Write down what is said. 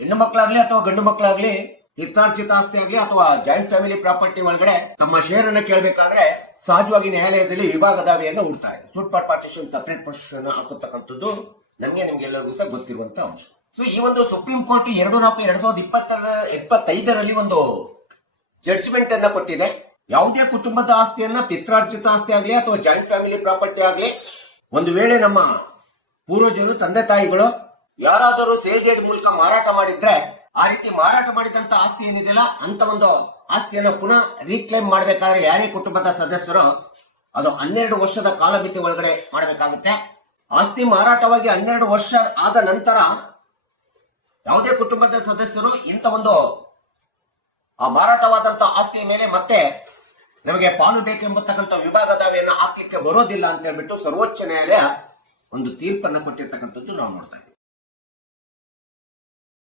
ಹೆಣ್ಣು ಮಕ್ಕಳಾಗ್ಲಿ ಅಥವಾ ಗಂಡು ಮಕ್ಕಳಾಗ್ಲಿ ಹಿತಾರ್ಜಿತ ಆಸ್ತಿ ಆಗ್ಲಿ ಅಥವಾ ಜಾಯಿಂಟ್ ಫ್ಯಾಮಿಲಿ ಪ್ರಾಪರ್ಟಿ ಒಳಗಡೆ ತಮ್ಮ ಶೇರ್ ಅನ್ನ ಕೇಳಬೇಕಾದ್ರೆ ಸಹಜವಾಗಿ ನ್ಯಾಯಾಲಯದಲ್ಲಿ ವಿಭಾಗ ದಾವೆಯನ್ನು ಹೂಡ್ತಾರೆ. ಸೂಟ್ ಪಾರ್ಟಿಷನ್ ಸಪರೇಟ್ ಪೊಸಿಷನ್ ಹಾಕತಕ್ಕಂಥದ್ದು ನಿಮ್ಗೆಲ್ಲರಿಗೂ ಸಹ ಗೊತ್ತಿರುವಂತ ಅಂಶ. ಸೊ ಈ ಒಂದು ಸುಪ್ರೀಂ ಕೋರ್ಟ್ 2/4/2025 ಒಂದು ಜಡ್ಜ್ಮೆಂಟ್ ಅನ್ನ ಕೊಟ್ಟಿದೆ. ಯಾವುದೇ ಕುಟುಂಬದ ಆಸ್ತಿಯನ್ನ ಪಿತ್ರಾರ್ಜಿತ ಆಸ್ತಿ ಆಗ್ಲಿ ಅಥವಾ ಜಾಯಿಂಟ್ ಫ್ಯಾಮಿಲಿ ಪ್ರಾಪರ್ಟಿ ಆಗ್ಲಿ ಒಂದು ವೇಳೆ ನಮ್ಮ ಪೂರ್ವಜರು ತಂದೆ ತಾಯಿಗಳು ಯಾರಾದರೂ ಸೇಲ್ ಡೇಟ್ ಮೂಲಕ ಮಾರಾಟ ಮಾಡಿದ್ರೆ ಆ ರೀತಿ ಮಾರಾಟ ಮಾಡಿದಂತ ಆಸ್ತಿ ಏನಿದೆಯಲ್ಲ ಅಂತ ಒಂದು ಆಸ್ತಿಯನ್ನು ಪುನಃ ರೀಕ್ಲೈಮ್ ಮಾಡಬೇಕಾದ್ರೆ ಯಾರೇ ಕುಟುಂಬದ ಸದಸ್ಯರು ಅದು 12 ವರ್ಷದ ಕಾಲಮಿತಿ ಒಳಗಡೆ ಮಾಡಬೇಕಾಗುತ್ತೆ. ಆಸ್ತಿ ಮಾರಾಟವಾಗಿ 12 ವರ್ಷ ಆದ ನಂತರ ಯಾವುದೇ ಕುಟುಂಬದ ಸದಸ್ಯರು ಇಂಥ ಒಂದು ಆ ಮಾರಾಟವಾದಂತ ಆಸ್ತಿಯ ಮೇಲೆ ಮತ್ತೆ ನಮಗೆ ಪಾಲು ಬೇಕೆಂಬತಕ್ಕಂಥ ವಿಭಾಗ ದಾವೆಯನ್ನು ಹಾಕ್ಲಿಕ್ಕೆ ಬರೋದಿಲ್ಲ ಅಂತ ಹೇಳ್ಬಿಟ್ಟು ಸರ್ವೋಚ್ಚ ನ್ಯಾಯಾಲಯ ಒಂದು ತೀರ್ಪನ್ನು ಕೊಟ್ಟಿರ್ತಕ್ಕಂಥದ್ದು ನಾವು ನೋಡ್ತಾ ಇದ್ದೀವಿ.